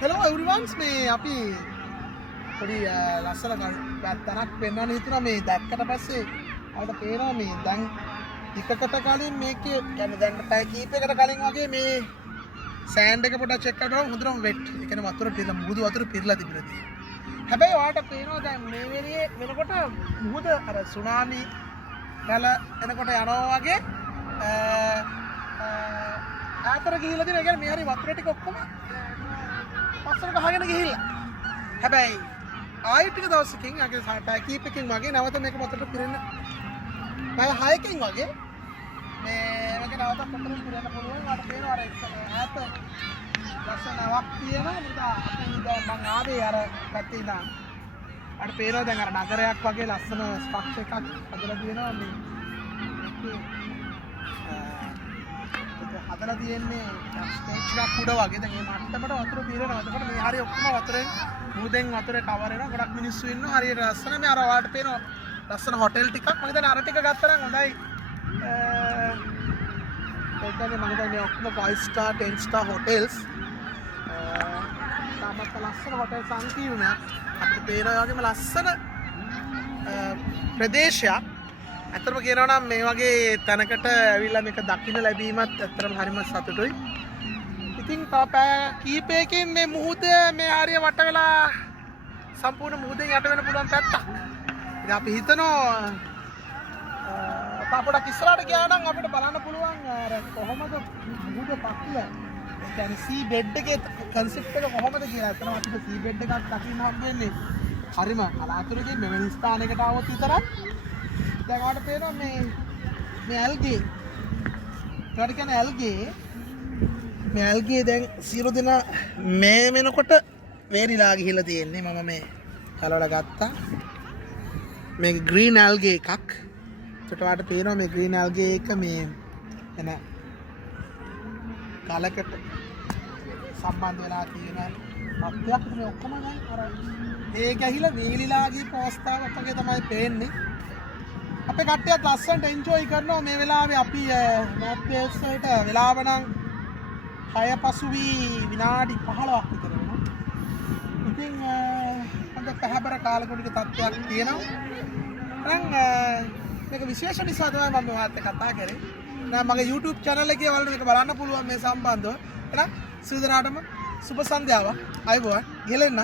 Hello everyone මේ අපි පොඩි ලස්සන තැනක් පෙන්වන්න හිතුණා මේ දැක්කට පස්සේ අපිට පේනවා මේ දැන් ටිකකට කලින් මේකේ يعني දැන් පැය කීපයකට කලින් වගේ මේ සෑන්ඩ් එක පොඩ්ඩක් චෙක් කරලා හොඳටම වෙට්. ඒ කියන්නේ වතුර පිරලා මුහුදු වතුර පිරලා තිබුණා තියෙන්නේ. හැබැයි ඔයාලට පේනවා දැන් මේ වෙලේ වෙනකොට මුහුද අර සුනාමි රැළ එනකොට යනවා වගේ ආතර ගිහිල්ලා තියෙනවා. ඒ කියන්නේ මේ හරි වතුර ටික ඔක්කොම පස්සට ගහගෙන ගිහිල්ලා. හැබැයි ආයෙ ටික දවසකින් අගේ පැය කීපකින් වගේ නැවත මේක වතුරට පිරෙන්න පැය 6කින් වගේ මේක නැවත පොතෙන් පිරෙන්න පුළුවන්. වාට පේනවා අර ඈත ලස්සනවක් තියෙනවා. නේද? අපි දැන් මම ආවේ අර පැත්තේ ඉඳන්. අර පේනවා දැන් අර නගරයක් වගේ ලස්සන ස්ට්‍රක්චර් එකක් හදලා තියෙනවා මේ. හදලා තියෙන්නේ ස්ටේජ් එකක් උඩ වගේ. දැන් මේ මට්ටමට වතුර පිරෙනවා. එතකොට මේ හරිය ඔක්කොම වතුරෙන් මුහුදෙන් වතුරේ කවර් වෙනවා. ගොඩක් මිනිස්සු ඉන්නවා. හරියට ලස්සන මේ අර ඔයාලට පේනවා ලස්සන හොටෙල් ටිකක්. මම හිතන්නේ අර ටික ගත්තා නම් හොඳයි. ඒ කියන්නේ මම හිතන්නේ ඔක්කොම 5 star 10 star hotels. තාමත් ලස්සන හොටෙල් සංකීර්ණයක්. අපිට පේනවා වගේම ලස්සන ප්‍රදේශයක්. ඇත්තටම කියනවා නම් මේ වගේ තැනකට ඇවිල්ලා මේක දකින්න ලැබීමත් ඇත්තටම හරිම සතුටුයි. ඉතින් තව කීපයකින් මේ මුහුද මේ ආරිය වට වෙලා සම්පූර්ණ මුහුදෙන් යට වෙන්න පුළුවන් පැත්තක්. ඉතින් අපි හිතනවා තාපොඩක් ඉස්සරහට ගියා නම් අපිට බලන්න පුළුවන් අර කොහොමද මුහුද පත්ල. ඒ කියන්නේ සී බෙඩ් එකේ කන්සෙප්ට් එක කොහොමද කියලා. ඇත්තටම අපිට සී බෙඩ් එකක් දකින්න හම්බ වෙන්නේ හරිම කලාතුරකින් මෙවැනි ස්ථානයකට આવොත් විතරක්. දැන් ඔයාලට පේනවා මේ ඇල්ගේ. ඒකට කියන්නේ ඇල්ගේ. මේ ඇල්ගේ දැන් සියලු දෙනා මේ වෙනකොට වේරිලා ගිහිල්ලා තියෙන්නේ. මම මේ කලවල ගත්තා. මේක ග්‍රීන් ඇල්ගේ එකක්. ඒකට ඔයාලට පේනවා මේ ග්‍රීන් ඇල්ගේ එක මේ එන කාලයකට සම්බන්ධ වෙලා තියෙන තත්ත්වයක්. මේ ඔක්කොම දැන් අර ඒ ගැහිලා වේලිලා ගිය අවස්ථාවක් වගේ තමයි පේන්නේ. අපේ කට්ටියත් ලස්සනට එන්ජොයි කරනවා මේ වෙලාවේ. අපි නෝර්ත් වේල්ස් වලට වෙලාව නම් 6 පසු වී විනාඩි 15ක් විතර වෙනවා. ඉතින් හොඳ පැහැබර කාලගුණික තත්ත්වයක් තියෙනවා. දැන් මේක විශේෂ නිසා තමයි මම ඔයාලට කතා කරේ. දැන් මගේ YouTube channel එකේ වල මේක බලන්න පුළුවන් මේ සම්බන්ධව. එහෙනම් සියලු දෙනාටම සුබ සන්ධ්‍යාවක්. අයබෝවන්. ගෙලෙන්න.